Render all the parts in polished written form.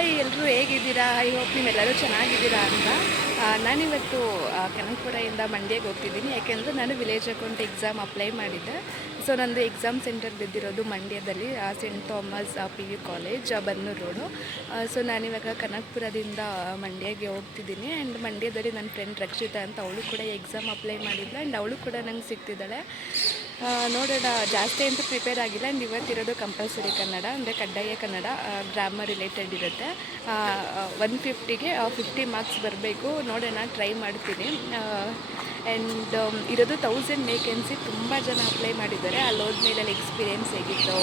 Hi, ಎಲ್ಲರೂ ಹೇಗಿದ್ದೀರಾ? I hope ನೀವೆಲ್ಲರೂ ಚೆನ್ನಾಗಿದ್ದೀರಾ ಅಂತ. ನಾನಿವತ್ತು ಕನಕಪುರದಿಂದ ಮಂಡ್ಯಗೆ ಹೋಗ್ತಿದ್ದೀನಿ. ಯಾಕೆಂದರೆ ನಾನು ವಿಲೇಜ್ ಅಕೌಂಟ್ ಎಕ್ಸಾಮ್ ಅಪ್ಲೈ ಮಾಡಿದ್ದೆ. ಸೊ ನಂದು ಎಕ್ಸಾಮ್ ಸೆಂಟರ್ ಬಿದ್ದಿರೋದು ಮಂಡ್ಯದಲ್ಲಿ, Saint Thomas PU college, Bannur road. So ನಾನಿವಾಗ ಕನಕಪುರದಿಂದ ಮಂಡ್ಯಗೆ ಹೋಗ್ತಿದ್ದೀನಿ. ಆ್ಯಂಡ್ ಮಂಡ್ಯದಲ್ಲಿ ನನ್ನ ಫ್ರೆಂಡ್ ರಕ್ಷಿತಾ ಅಂತ, ಅವಳು ಕೂಡ ಎಕ್ಸಾಮ್ ಅಪ್ಲೈ ಮಾಡಿದ್ಲು. ಆ್ಯಂಡ್ ಅವಳು ಕೂಡ ನಂಗೆ ಸಿಗ್ತಿದ್ದಾಳೆ. ನೋಡೋಣ, ಜಾಸ್ತಿ ಅಂತೂ ಪ್ರಿಪೇರ್ ಆಗಿಲ್ಲ. ಆ್ಯಂಡ್ ಇವತ್ತಿರೋದು ಕಂಪಲ್ಸರಿ ಕನ್ನಡ, ಅಂದರೆ ಕಡ್ಡಾಯ ಕನ್ನಡ, ಗ್ರಾಮರ್ ರಿಲೇಟೆಡ್ ಇರುತ್ತೆ. 150ಗೆ 50 ಮಾರ್ಕ್ಸ್ ಬರಬೇಕು. ನೋಡೋಣ, ಟ್ರೈ ಮಾಡ್ತೀನಿ. ಆ್ಯಂಡ್ ಇರೋದು 1000 ವೇಕೆನ್ಸಿ. ತುಂಬ ಜನ ಅಪ್ಲೈ ಮಾಡಿದ್ದಾರೆ. ಅಲ್ಲಿ ಹೋದ್ಮೇಲೆ ಅಲ್ಲಿ ಎಕ್ಸ್ಪೀರಿಯೆನ್ಸ್ ಹೇಗಿತ್ತು,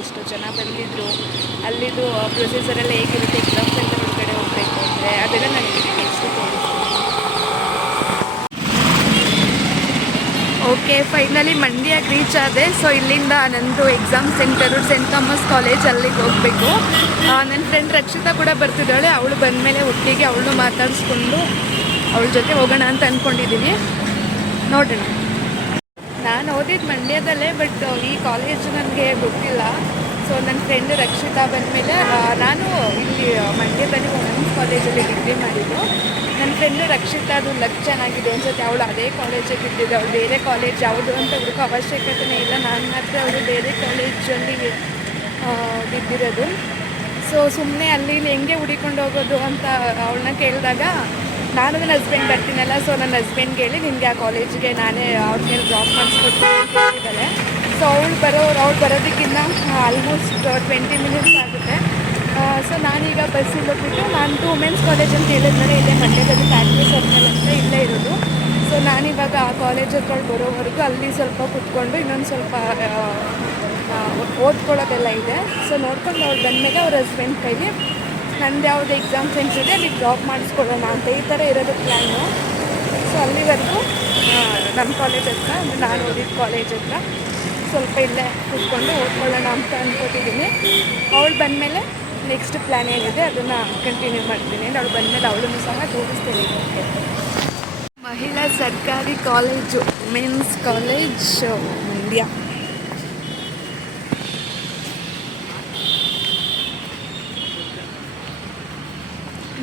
ಎಷ್ಟು ಜನ ಬಂದಿದ್ದರು, ಅಲ್ಲಿದು ಪ್ರೊಸೀಜರೆಲ್ಲ ಹೇಗಿರುತ್ತೆ, ಎಕ್ಸಾಮ್ ಸೆಂಟರ್ ಒಳಗಡೆ ಹೋಗಬೇಕು ಅಂದರೆ ಅದೆಲ್ಲ ನನಗೆ ನೆಕ್ಸ್ಟ್ ತೋರಿಸ್ತೀನಿ. ಓಕೆ, ಫೈನಲಿ ಮಂಡ್ಯಕ್ಕೆ ರೀಚ್ ಆದೆ. ಸೊ ಇಲ್ಲಿಂದ ನಂದು exam centre Saint Thomas college, ಅಲ್ಲಿಗೆ ಹೋಗಬೇಕು. ನನ್ನ ಫ್ರೆಂಡ್ ರಕ್ಷಿತಾ ಕೂಡ ಬರ್ತಿದ್ದಾಳೆ. ಅವಳು ಬಂದಮೇಲೆ ಒಟ್ಟಿಗೆ ಅವಳು ಮಾತಾಡಿಸ್ಕೊಂಡು ಅವಳ ಜೊತೆ ಹೋಗೋಣ ಅಂತ ಅಂದ್ಕೊಂಡಿದ್ದೀನಿ. ನೋಡೋಣ. ನಾನು ಓದಿದ್ದು ಮಂಡ್ಯದಲ್ಲೇ, ಬಟ್ ಈ ಕಾಲೇಜು ನನಗೆ ಗೊತ್ತಿಲ್ಲ. ಸೊ ನನ್ನ ಫ್ರೆಂಡ್ ರಕ್ಷಿತಾ ಬಂದಮೇಲೆ ನಾನು ಇಲ್ಲಿ ಮಂಡ್ಯದಲ್ಲಿ ವುಮೆನ್ಸ್ ಕಾಲೇಜಲ್ಲಿ ಡಿಗ್ರಿ ಮಾಡಿದ್ದು. ನನ್ನ ಫ್ರೆಂಡು ರಕ್ಷಿತಾ, ಅದು ಲಕ್ ಚೆನ್ನಾಗಿದೆ ಅನ್ಸುತ್ತೆ. ಅವಳು ಅದೇ ಕಾಲೇಜಿಗೆ ಇದ್ದಿದ್ದು. ಅವಳು ಬೇರೆ ಕಾಲೇಜ್ ಯಾವುದು ಅಂತ ಹುಡುಕೋ ಅವಶ್ಯಕತೆಯೇ ಇಲ್ಲ. ನಾನು ಮಾತ್ರ ಅವಳು ಬೇರೆ ಕಾಲೇಜಲ್ಲಿ ಬಿದ್ದಿರೋದು. ಸೊ ಸುಮ್ಮನೆ ಅಲ್ಲಿ ಹೆಂಗೆ ಹುಡಿಕೊಂಡು ಹೋಗೋದು ಅಂತ ಅವಳನ್ನ ಕೇಳಿದಾಗ, ನಾನು ನನ್ನ ಹಸ್ಬೆಂಡ್ ಬರ್ತೀನಲ್ಲ, ಸೊ ನನ್ನ ಹಸ್ಬೆಂಡ್ಗೆ ಹೇಳಿ ನಿಮಗೆ ಆ ಕಾಲೇಜಿಗೆ ನಾನೇ ಅವ್ರ ಮೇಲೆ ಡ್ರಾಪ್ ಮಾಡಿಸ್ಕೊಡ್ತೀನಿ ಅಂತ ಹೇಳಿದ್ದಾರೆ. ಸೊ ಅವಳು ಬರೋದಕ್ಕಿಂತ ಆಲ್ಮೋಸ್ಟ್ 20 ಮಿನಿಟ್ಸ್ ಆಗುತ್ತೆ. ಸೊ ನಾನೀಗ ಬಸ್ಸಿಗೆ ಹೋಗ್ಬಿಟ್ಟು, ನಾನು ವುಮೆನ್ಸ್ ಕಾಲೇಜ್ ಅಂತ ಹೇಳಿದ್ಮೇಲೆ ಇಲ್ಲೇ ಮಂಡ್ಯದಲ್ಲಿ ಫ್ಯಾಕ್ಟ್ರಿ ಸರ್ಕಲ್ ಅಂತ ಇಲ್ಲೇ ಇರೋದು. ಸೊ ನಾನಿವಾಗ ಆ ಕಾಲೇಜ್ ಹತ್ರ ಬರೋವರೆಗೂ ಅಲ್ಲಿ ಸ್ವಲ್ಪ ಕುತ್ಕೊಂಡು ಇನ್ನೊಂದು ಸ್ವಲ್ಪ ಓದ್ಕೊಳ್ಳೋದೆಲ್ಲ ಇದೆ. ಸೊ ನೋಡ್ಕೊಂಡು ಅವ್ರು ಬಂದಮೇಲೆ ಅವ್ರ ಹಸ್ಬೆಂಡ್ ಕೈಲಿ ನಂದು ಯಾವುದು ಎಕ್ಸಾಮ್ ಸೆಂಟರ್ ಇದೆ ಅಲ್ಲಿ ಡ್ರಾಪ್ ಮಾಡಿಸ್ಕೊಳ್ಳೋಣ ಅಂತ, ಈ ಥರ ಇರೋದು ಪ್ಲ್ಯಾನು. ಸೊ ಅಲ್ಲಿವರೆಗೂ ನಮ್ಮ ಕಾಲೇಜ್ ಹತ್ರ, ನಾನು ಓದಿದ ಕಾಲೇಜ್ ಹತ್ರ ಸ್ವಲ್ಪ ಇಲ್ಲೇ ಕೂತ್ಕೊಂಡು ಓದ್ಕೊಳ್ಳೋಣ ಅಂತ ಅಂದ್ಕೊತಿದ್ದೀನಿ. ಅವಳು ಬಂದಮೇಲೆ ನೆಕ್ಸ್ಟ್ ಪ್ಲ್ಯಾನ್ ಏನಿದೆ ಅದನ್ನು ಕಂಟಿನ್ಯೂ ಮಾಡ್ತೀನಿ. ಅವಳು ಬಂದಮೇಲೆ ಅವಳನ್ನು ಸಹ ತೋರಿಸ್ತೀನಿ. ಮಹಿಳಾ ಸರ್ಕಾರಿ ಕಾಲೇಜು, ವುಮೆನ್ಸ್ ಕಾಲೇಜ್, ಮಂಡ್ಯ.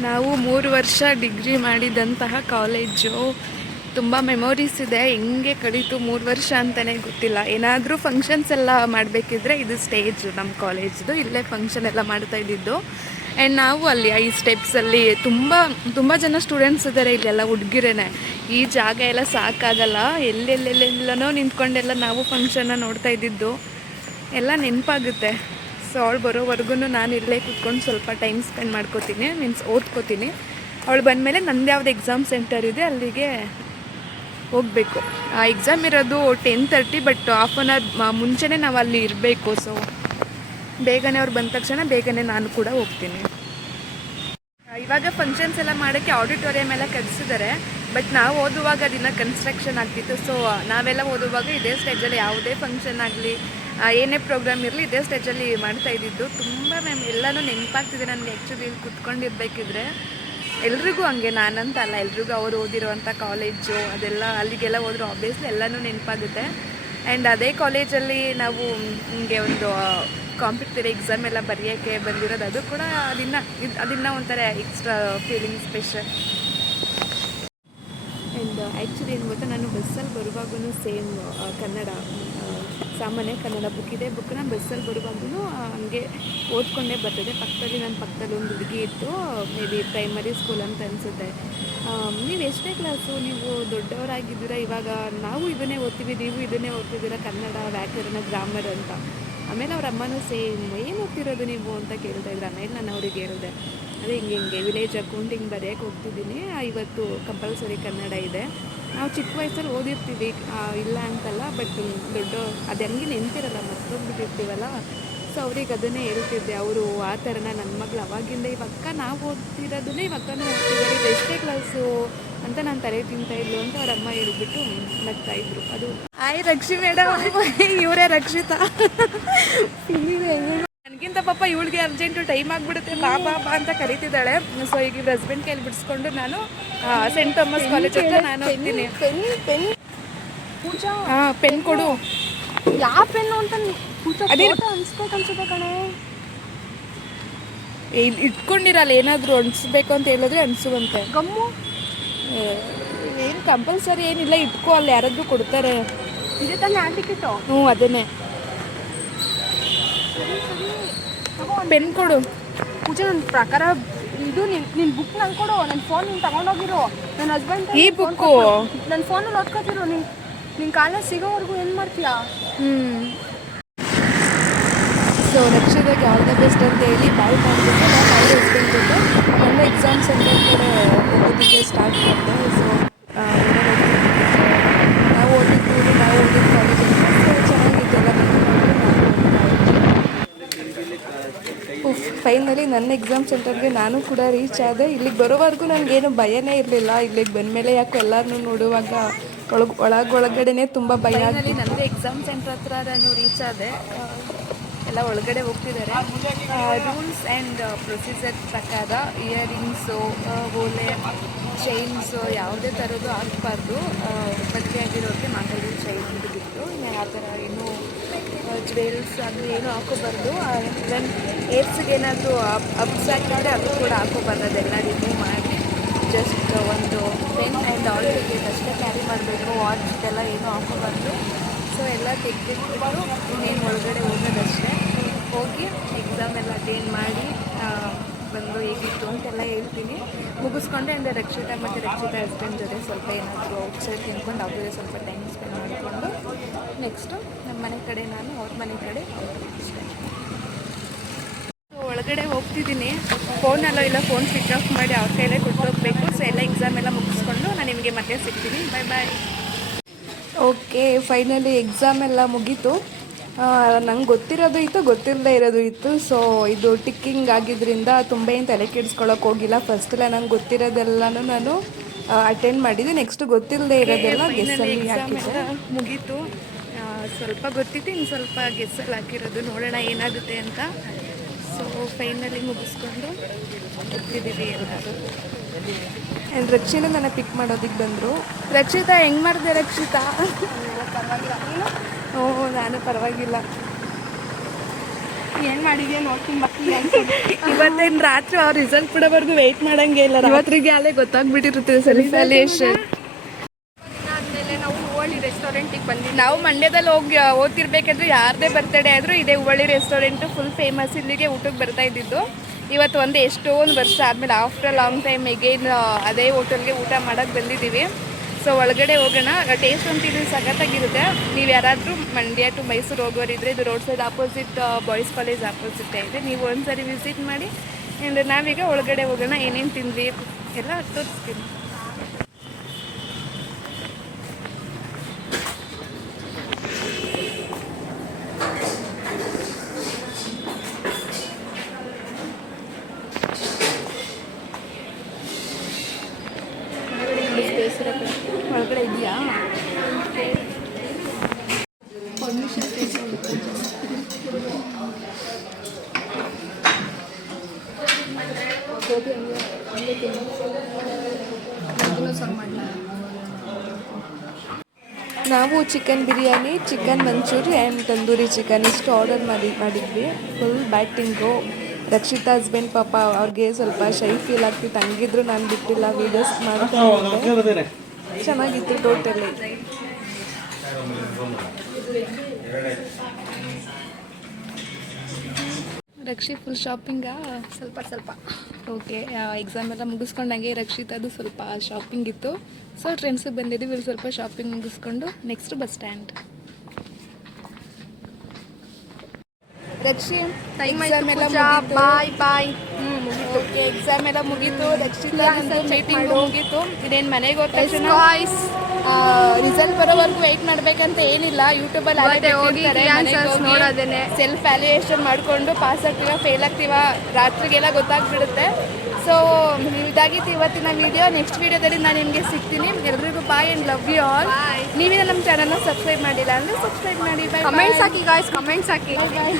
ನಾವು 3 ವರ್ಷ ಡಿಗ್ರಿ ಮಾಡಿದಂತಹ ಕಾಲೇಜು. ತುಂಬ ಮೆಮೊರೀಸ್ ಇದೆ. ಹೆಂಗೆ ಕಳೀತು 3 ವರ್ಷ ಅಂತಲೇ ಗೊತ್ತಿಲ್ಲ. ಏನಾದರೂ ಫಂಕ್ಷನ್ಸ್ ಎಲ್ಲ ಮಾಡಬೇಕಿದ್ರೆ ಇದು ಸ್ಟೇಜು ನಮ್ಮ ಕಾಲೇಜ್ದು. ಇಲ್ಲೇ ಫಂಕ್ಷನ್ ಎಲ್ಲ ಮಾಡ್ತಾಯಿದ್ದಿದ್ದು. ಆ್ಯಂಡ್ ನಾವು ಅಲ್ಲಿ ಈ ಸ್ಟೆಪ್ಸಲ್ಲಿ ತುಂಬ ಜನ ಸ್ಟೂಡೆಂಟ್ಸ್ ಇದ್ದಾರೆ. ಇಲ್ಲೆಲ್ಲ ಹುಡುಗಿರೇನೆ. ಈ ಜಾಗ ಎಲ್ಲ ಸಾಕಾಗಲ್ಲ. ಎಲ್ಲೆಲ್ಲೆಲ್ಲೆಲ್ಲನೋ ನಿಂತ್ಕೊಂಡೆಲ್ಲ ನಾವು ಫಂಕ್ಷನ್ನ ನೋಡ್ತಾ ಇದ್ದಿದ್ದು ಎಲ್ಲ ನೆನಪಾಗುತ್ತೆ. ಸೊ ಅವಳು ಬರೋವರೆಗೂ ನಾನು ಇಲ್ಲೇ ಕೂತ್ಕೊಂಡು ಸ್ವಲ್ಪ ಟೈಮ್ ಸ್ಪೆಂಡ್ ಮಾಡ್ಕೋತೀನಿ, ಮೀನ್ಸ್ ಓದ್ಕೋತೀನಿ. ಅವಳು ಬಂದಮೇಲೆ ನಂದು ಯಾವ್ದು ಎಕ್ಸಾಮ್ ಸೆಂಟರ್ ಇದೆ ಅಲ್ಲಿಗೆ ಹೋಗಬೇಕು. ಆ ಎಕ್ಸಾಮ್ ಇರೋದು 10:30, ಬಟ್ ಹಾಫ್ ಆನ್ ಅವರ್ ಮುಂಚೆನೇ ನಾವು ಅಲ್ಲಿ ಇರಬೇಕು. ಸೊ ಬೇಗನೆ ಅವ್ರು ಬಂದ ತಕ್ಷಣ ಬೇಗನೆ ನಾನು ಕೂಡ ಹೋಗ್ತೀನಿ. ಇವಾಗ ಫಂಕ್ಷನ್ಸ್ ಎಲ್ಲ ಮಾಡೋಕ್ಕೆ ಆಡಿಟೋರಿಯಂ ಎಲ್ಲ ಕಟ್ಸಿದ್ದಾರೆ. ಬಟ್ ನಾವು ಓದುವಾಗ ಅದನ್ನು ಕನ್ಸ್ಟ್ರಕ್ಷನ್ ಆಗ್ತಿತ್ತು. ಸೊ ನಾವೆಲ್ಲ ಓದುವಾಗ ಇದೇ ಸ್ಟೇಜಲ್ಲಿ ಯಾವುದೇ ಫಂಕ್ಷನ್ ಆಗಲಿ, ಏನೇ ಪ್ರೋಗ್ರಾಮ್ ಇರಲಿ ಇದೇ ಸ್ಟೇಜಲ್ಲಿ ಮಾಡ್ತಾ ಇದ್ದಿದ್ದು. ತುಂಬ ಎಲ್ಲನೂ ನೆನಪಾಗ್ತಿದೆ ನನಗೆ. ಆ್ಯಕ್ಚುಲಿ ಇಲ್ಲಿ ಕುತ್ಕೊಂಡಿರ್ಬೇಕಿದ್ರೆ ಎಲ್ರಿಗೂ ಹಂಗೆ, ನಾನಂತ ಅಲ್ಲ, ಎಲ್ರಿಗೂ ಅವ್ರು ಓದಿರೋವಂಥ ಕಾಲೇಜು ಅದೆಲ್ಲ, ಅಲ್ಲಿಗೆಲ್ಲ ಹೋದ್ರು ಆಬ್ವಿಯಸ್ಲಿ ಎಲ್ಲನೂ ನೆನಪಾಗುತ್ತೆ. ಆ್ಯಂಡ್ ಅದೇ ಕಾಲೇಜಲ್ಲಿ ನಾವು ಹಿಂಗೆ ಒಂದು ಕಾಂಪಿಟೇಟಿವ್ ಎಕ್ಸಾಮ್ ಎಲ್ಲ ಬರೆಯೋಕ್ಕೆ ಬಂದಿರೋದು. ಅದು ಕೂಡ ಅದನ್ನ ಒಂಥರ extra feeling special. And actually ಏನು ಗೊತ್ತಾ, ನಾನು ಬಸ್ಸಲ್ಲಿ ಬರುವಾಗೂ ಸೇಮ್ ಕನ್ನಡ, ಸಾಮಾನ್ಯ ಕನ್ನಡ ಬುಕ್ ಇದೆ. ಬುಕ್ ನಾನು ಬಸ್ಸಲ್ಲಿ ಬರುವಾಗೂ ಹಂಗೆ ಓದ್ಕೊಂಡೇ ಬರ್ತದೆ. ನನ್ನ ಪಕ್ಕದಲ್ಲಿ ಒಂದು ಹುಡುಗಿ ಇತ್ತು, ಮೇ ಬಿ ಪ್ರೈಮರಿ ಸ್ಕೂಲ್ ಅಂತ ಅನಿಸುತ್ತೆ. ನೀವು ಎಷ್ಟನೇ ಕ್ಲಾಸು, ನೀವು ದೊಡ್ಡವರಾಗಿದ್ದೀರಾ, ಇವಾಗ ನಾವು ಇದನ್ನೇ ಓದ್ತೀವಿ, ನೀವು ಇದನ್ನೇ ಓದ್ತಿದ್ದೀರಾ, ಕನ್ನಡ ವ್ಯಾಕರಣ ಗ್ರಾಮರ್ ಅಂತ. ಆಮೇಲೆ ಅವ್ರ ಅಮ್ಮನೂ ಸೇಮ್, ಏನು ಓದ್ತಿರೋದು ನೀವು ಅಂತ ಕೇಳ್ತಾಯಿದ್ರು. ಆಮೇಲೆ ನಾನು ಅವ್ರಿಗೆ ಹೇಳಿದೆ, ಅದೇ ಹಿಂಗೆ ವಿಲೇಜ್ ಅಕೌಂಟಿಂಗ್ ಬರೆಯೋಕ್ಕೆ ಹೋಗ್ತಿದ್ದೀನಿ, ಇವತ್ತು ಕಂಪಲ್ಸರಿ ಕನ್ನಡ ಇದೆ. ನಾವು ಚಿಕ್ಕ ವಯಸ್ಸಲ್ಲಿ ಓದಿರ್ತೀವಿ, ಇಲ್ಲ ಅಂತಲ್ಲ, ಬಟ್ ಅದು ಹಂಗೆ ನೆನಪಿರಲ್ಲ, ಮರ್ತೋಗ್ಬಿಟ್ಟಿರ್ತೀವಲ್ಲ. ಸೊ ಅವ್ರಿಗೆ ಅದನ್ನೇ ಹೇಳ್ತಿದ್ದೆ. ಅವರು ಆ ಥರನ ನನ್ನ ಮಗಳು ಅವಾಗಿಂದ ಇವಾಗ ನಾವು ಓದ್ತಿರೋದನ್ನೇ ಇವಾಗನೂ ಓದ್ತಿದ್ದಾರೆ, ಇದು ಎಷ್ಟೇ ಕ್ಲಾಸು ಅಂತ ನಾನು ತಲೆ ತಿಂತಾಯಿದ್ಲು ಅಂತ ಅವ್ರ ಅಮ್ಮ ಹೇಳ್ಬಿಟ್ಟು ನಗ್ತಾಯಿದ್ರು. ಅದು ಆಯ್ ರಕ್ಷಿ ಮೇಡಮ್, ಇವರೇ ರಕ್ಷಿತಾ. ನನಗಿಂತ ಪಾಪ ಇವಳಿಗೆ ಅರ್ಜೆಂಟು ಟೈಮ್ ಆಗಿಬಿಡುತ್ತೆ, ಬಾ ಅಂತ ಕರೀತಿದ್ದಾಳೆ. ಸೊ ಈಗ ಇವ್ರ ಹಸ್ಬೆಂಡ್ ಕೈಲಿ ಬಿಡಿಸ್ಕೊಂಡು ನಾನು ಸೆಂಟ್ ಥಾಮಸ್ ಕಾಲೇಜ್ ಹತ್ರ ನಾನು ಹೋಗ್ತೀನಿ. ಪೆನ್ ಕೊಡು. ಯಾವ ಪೆನ್ನು ಅಂತ ಅನ್ಸ್ಬೇಕು ಅನ್ಸುತ್ತೆ ಕಣೆ. ಇಟ್ಕೊಂಡಿರಲ್ಲ, ಏನಾದರೂ ಅನಿಸ್ಬೇಕು ಅಂತ ಹೇಳಿದ್ರೆ ಅನಿಸುವಂತೆ. ಗಮ್ಮು ಏನು ಕಂಪಲ್ಸರಿ ಏನಿಲ್ಲ, ಇಟ್ಕೋ, ಅಲ್ಲಿ ಯಾರಾದರೂ ಕೊಡ್ತಾರೆ. ಇದೆ ತಾನೇ ಆ್ಯಂಡ್ ಟಿಕೆಟು? ಹ್ಞೂ ಅದನ್ನೇ. ಪೆನ್ ಕೊಡು ಪೂಜೆ. ನನ್ನ ಪ್ರಕಾರ ಇದು ನಿನ್ನ ಬುಕ್ ನಂಗೆ ಕೊಡು, ನನ್ನ ಫೋನ್ ನೀನು ತಗೊಂಡೋಗಿರು. ನನ್ನ ಹಸ್ಬೆಂಡ್ ಈ ಬುಕ್ಕು ನನ್ನ ಫೋನಲ್ಲಿ ಓದ್ಕೊತಿರು. ನಿನ್ನ ಕಾಲೇಜ್ ಸಿಗೋವರೆಗೂ ಏನು ಮಾಡ್ತೀಯಾ? ಸೊ ರಕ್ಷಿತಾಗೆ ಆಲ್ ದ ಬೆಸ್ಟ್ ಅಂತ ಹೇಳಿ ಬಾಯ್ ಮಾಡಿಬಿಟ್ಟು ನಾನು ಅವ್ರ ಹಸ್ಬೆಂಡ್ ಜೊತೆ ನನ್ನ ಎಕ್ಸಾಮ್ ಸೆಂಟರ್ ಕಡೆ ಹೋಗೋದಕ್ಕೆ ಸ್ಟಾರ್ಟ್ ಮಾಡಿದೆ. ಸೊ ನಾವು ಓದಿದ್ದು ಕಾಲೇಜ್ ಅಂತ ಸೊ ಚೆನ್ನಾಗಿದ್ದೆಲ್ಲ. ಫೈನಲಿ ನನ್ನ ಎಕ್ಸಾಮ್ ಸೆಂಟರ್ಗೆ ನಾನು ಕೂಡ ರೀಚ್ ಆದೆ. ಇಲ್ಲಿಗೆ ಬರೋವರೆಗೂ ನನಗೇನು ಭಯನೇ ಇರಲಿಲ್ಲ. ಇಲ್ಲಿಗೆ ಬಂದಮೇಲೆ ಯಾಕೋ ಎಲ್ಲರನ್ನೂ ನೋಡುವಾಗ ಒಳಗಡೆನೇ ತುಂಬ ಭಯ. ನನಗೆ ಎಕ್ಸಾಮ್ ಸೆಂಟರ್ ಹತ್ರ ನಾನು ರೀಚ್ ಆದೆ. ಎಲ್ಲ ಒಳಗಡೆ ಹೋಗ್ತಿದ್ದಾರೆ. ರೂಲ್ಸ್ ಆ್ಯಂಡ್ ಪ್ರೊಸೀಜರ್ ಪ್ರಕಾರ ಇಯರಿಂಗ್ಸು, ಓಲೆ, ಚೈನ್ಸು ಯಾವುದೇ ಥರದ್ದು ಹಾಕ್ಬಾರ್ದು. ಮದುವೆ ಆಗಿರೋರಿಗೆ ಮಾಂಗಲ್ಯ ಚೈನ್ ಬಿಟ್ಟು ಆ ಥರ ಏನು ಜ್ಯುವೆಲ್ಸ್ ಅದು ಏನು ಹಾಕೋಬಾರ್ದು. ದೆನ್ ಏರ್ಸ್ಗೆ ಏನಾದರೂ ಅಪ್ಸ್ ಹಾಕಿದರೆ ಅದು ಕೂಡ ಹಾಕೋಬಾರ್ದು. ಅದೆಲ್ಲ ರಿಮೂವ್ ಮಾಡಿ ಜಸ್ಟ್ ಒಂದು ಪೆನ್ ಆ್ಯಂಡ್ ಆಲ್ ಟಿಕೆಟ್ ಅಷ್ಟೇ ಕ್ಯಾರಿ ಮಾಡಬೇಕು. ವಾಚ್ ಎಲ್ಲ ಏನೂ ಹಾಕೋಬಾರ್ದು. ಸೊ ಎಲ್ಲ ತೆಗೆದಿಟ್ಬಿಟ್ಟು ಇನ್ನೇನು ಒಳಗಡೆ ಹೋಗೋದಷ್ಟೇ. ಹೋಗಿ ಎಕ್ಸಾಮ್ ಎಲ್ಲ ಅಟೆಂಡ್ ಮಾಡಿ ಬಂದು ಹೇಗಿತ್ತು ಅಂತೆಲ್ಲ ಹೇಳ್ತೀನಿ. ಮುಗಿಸ್ಕೊಂಡೆ ಅಂದರೆ ರಕ್ಷಿತಾ ಮತ್ತು ರಕ್ಷಿತಾ ಹಸ್ಬೆಂಡ್ ಜೊತೆ ಸ್ವಲ್ಪ ಏನಾದರೂ ಔಟ್ಸೈಡ್ ತಿನ್ಕೊಂಡು ಅವ್ರ ಜೊತೆ ಸ್ವಲ್ಪ ಟೈಮ್ ಸ್ಪೆಂಡ್ ಮಾಡಿಕೊಂಡು ನೆಕ್ಸ್ಟು ನಮ್ಮ ಮನೆ ಕಡೆ ನಾನು ಅವ್ರ ಮನೆ ಕಡೆ ಅಷ್ಟೇ. ಒಳಗಡೆ ಹೋಗ್ತಿದ್ದೀನಿ. ಫೋನಲ್ಲೋ ಇಲ್ಲ ಫೋನ್ ಸ್ವಿಚ್ ಆಫ್ ಮಾಡಿ ಅವ್ರ ಕೈಲೇ ಕೊಟ್ಟೋಗ್ಬೇಕು. ಸೊ ಎಲ್ಲ ಎಕ್ಸಾಮ್ ಎಲ್ಲ ಮುಗಿಸ್ಕೊಂಡು ನಾನು ನಿಮಗೆ ಮತ್ತೆ ಸಿಗ್ತೀನಿ. ಬಾಯ್. ಓಕೆ, ಫೈನಲಿ ಎಕ್ಸಾಮ್ ಎಲ್ಲ ಮುಗೀತು. ನಂಗೆ ಗೊತ್ತಿರೋದು ಇತ್ತು, ಗೊತ್ತಿಲ್ಲದೆ ಇರೋದು ಇತ್ತು. ಸೊ ಇದು ಟಿಕ್ಕಿಂಗ್ ಆಗಿದ್ದರಿಂದ ತುಂಬ ಏನು ತಲೆ ಕೆಡಿಸ್ಕೊಳ್ಳೋಕೆ ಹೋಗಿಲ್ಲ. ಫಸ್ಟೆಲ್ಲ ನಂಗೆ ಗೊತ್ತಿರೋದೆಲ್ಲನೂ ನಾನು ಅಟೆಂಡ್ ಮಾಡಿದ್ದೆ. ನೆಕ್ಸ್ಟ್ ಗೊತ್ತಿಲ್ಲದೆ ಇರೋದೆಲ್ಲ ಗೆಸ್ಸಲ್ಲಿ ಹಾಕಿದ್ದೆ. ಮುಗೀತು. ಸ್ವಲ್ಪ ಗೊತ್ತಿತ್ತು, ಇನ್ನು ಸ್ವಲ್ಪ ಗೆಸ್ಸಲ್ಲಿ ಹಾಕಿರೋದು. ನೋಡೋಣ ಏನಾಗುತ್ತೆ ಅಂತ. ಸೊ ಫೈನಲಿ ಮುಗಿಸ್ಕೊಂಡು ಹೋಗ್ತಿದ್ದೀವಿ ಎಲ್ಲರೂ. ಆ್ಯಂಡ್ ರಕ್ಷಿತಾ ನನ್ನ ಪಿಕ್ ಮಾಡೋದಕ್ಕೆ ಬಂದರು. ರಕ್ಷಿತಾ ಹೆಂಗೆ ಮಾಡಿದೆ ರಕ್ಷಿತಾ? ಪರವಾಗಿಲ್ಲ. ನೀನು? ಹ್ಞೂ, ನಾನು ಪರವಾಗಿಲ್ಲ. ಏನು ಮಾಡಿದ್ಯಾ ನೋಡ್ತೀನಿ ಬರ್ತೀನಿ. ಇವತ್ತೇನು ರಾತ್ರಿ ಅವ್ರ ರಿಸಲ್ಟ್ ಬಿಡೋವರೆಗೂ ವೆಯ್ಟ್ ಮಾಡೋಂಗೆ ಇಲ್ಲ. ರಾತ್ರಿಗೆ ಅಲ್ಲೇ ಗೊತ್ತಾಗ್ಬಿಟ್ಟಿರುತ್ತೆ ಸೆಲ್ಫ್ ವ್ಯಾಲ್ಯೂಯೇಷನ್. ಆದಮೇಲೆ ನಾವು ಹೂವಳ್ಳಿ ರೆಸ್ಟೋರೆಂಟಿಗೆ ಬಂದಿದ್ದು. ನಾವು ಮಂಡ್ಯದಲ್ಲಿ ಹೋಗಿ ಓದ್ತಿರ್ಬೇಕಾದ್ರೆ ಯಾರದೇ ಬರ್ತಡೇ ಆದರೂ ಇದೇ ಹೂವಳ್ಳಿ ರೆಸ್ಟೋರೆಂಟು ಫುಲ್ ಫೇಮಸ್. ಇಲ್ಲಿಗೆ ಊಟಕ್ಕೆ ಬರ್ತಾ ಇದ್ದಿದ್ದು. ಇವತ್ತು ಎಷ್ಟೊಂದು ವರ್ಷ ಆದಮೇಲೆ ಆಫ್ಟರ್ ಲಾಂಗ್ ಟೈಮ್ ಎಗೇನ್ ಅದೇ ಹೋಟೆಲ್ಗೆ ಊಟ ಮಾಡೋಕ್ಕೆ ಬಂದಿದ್ದೀವಿ. ಸೊ ಒಳಗಡೆ ಹೋಗೋಣ. ಟೇಸ್ಟ್ ಅಂತ ಇದು ಸಖತ್ತಾಗಿರುತ್ತೆ. ನೀವು ಯಾರಾದರೂ ಮಂಡ್ಯ ಟು ಮೈಸೂರು ಹೋಗೋರಿದ್ರೆ ಇದು road side opposite boys college opposite ಇದೆ. ನೀವು ಒಂದ್ಸರಿ ವಿಸಿಟ್ ಮಾಡಿ. ಆ್ಯಂಡ್ ನಾವೀಗ ಒಳಗಡೆ ಹೋಗೋಣ. ಏನೇನು ತಿಂದ್ವಿ ಎಲ್ಲ ತೋರಿಸ್ತೀನಿ. ಒಳಗಡೆ ಇದೆಯಾ? ನಾವು chicken biryani, chicken Manchurian and tandoori chicken ಇಷ್ಟು ಆರ್ಡರ್ ಮಾಡಿದ್ವಿ. Full batting. ರಕ್ಷಿತಾ ಹಸ್ಬೆಂಡ್ ಪಾಪ ಅವ್ರಿಗೆ ಸ್ವಲ್ಪ ಶೈ ಫೀಲ್ ಆಗ್ತಿತ್ತು. ಹಂಗಿದ್ರು ನಾನು ಬಿಟ್ಟಿಲ್ಲ, ವೀಡಿಯೋಸ್ ಮಾಡ್ತಾ ಇದ್ದೆ. ಚೆನ್ನಾಗಿತ್ತು ಟೋಟಲಿ. ರಕ್ಷಿ ಫುಲ್ ಶಾಪಿಂಗಾ? ಸ್ವಲ್ಪ. ಓಕೆ, ಎಕ್ಸಾಮ್ ಎಲ್ಲ ಮುಗಿಸ್ಕೊಂಡಂಗೆ ರಕ್ಷಿತಾದು ಸ್ವಲ್ಪ ಶಾಪಿಂಗ್ ಇತ್ತು. ಸೊ ಫ್ರೆಂಡ್ಸಿಗೆ ಬಂದಿದ್ದೀವಿ. ಇಲ್ಲಿ ಸ್ವಲ್ಪ ಶಾಪಿಂಗ್ ಮುಗಿಸ್ಕೊಂಡು ನೆಕ್ಸ್ಟ್ ಬಸ್ ಸ್ಟ್ಯಾಂಡ್. ರಕ್ಷಿ ಎಕ್ಸಾಮ್ ಎಲ್ಲ ಬಾಯ್. ಓಕೆ, ಎಕ್ಸಾಮ್ ಎಲ್ಲ ಮುಗೀತು. ರಕ್ಷಿತಾ ಮೀಟಿಂಗ್ ಮುಗೀತು. ಇದೇನು ಮನೆಗೆ ಹೋದ ತಕ್ಷಣ ರಿಸಲ್ಟ್ ಬರೋವರೆಗೂ ವೆಯ್ಟ್ ಮಾಡ್ಬೇಕಂತ ಏನಿಲ್ಲ. ಯೂಟ್ಯೂಬಲ್ಲಿ ಸೆಲ್ಫ್ ವ್ಯಾಲ್ಯೂಯೇಷನ್ ಮಾಡಿಕೊಂಡು ಪಾಸ್ ಆಗ್ತೀವ ಫೇಲ್ ಆಗ್ತೀವ ರಾತ್ರಿಗೆಲ್ಲ ಗೊತ್ತಾಗ್ಬಿಡುತ್ತೆ. ಸೊ ಇದಾಗಿತ್ತು ಇವತ್ತಿನ ವಿಡಿಯೋ. ನೆಕ್ಸ್ಟ್ ವಿಡಿಯೋದಲ್ಲಿ ನಾನು ನಿಮಗೆ ಸಿಗ್ತೀನಿ. ಎಲ್ರಿಗೂ boy and love you all. ನೀವೇನೋ ನಮ್ಮ ಚಾನಲ್ನ ಸಬ್ಸ್ಕ್ರೈಬ್ ಮಾಡಿಲ್ಲ ಅಂದರೆ ಸಬ್ಸ್ಕ್ರೈಬ್ ಮಾಡಿ. ಕಮೆಂಟ್ಸ್ ಹಾಕಿ ಗಾಯ್ಸ್, ಕಮೆಂಟ್ಸ್ ಹಾಕಿ. ಬಾಯ್.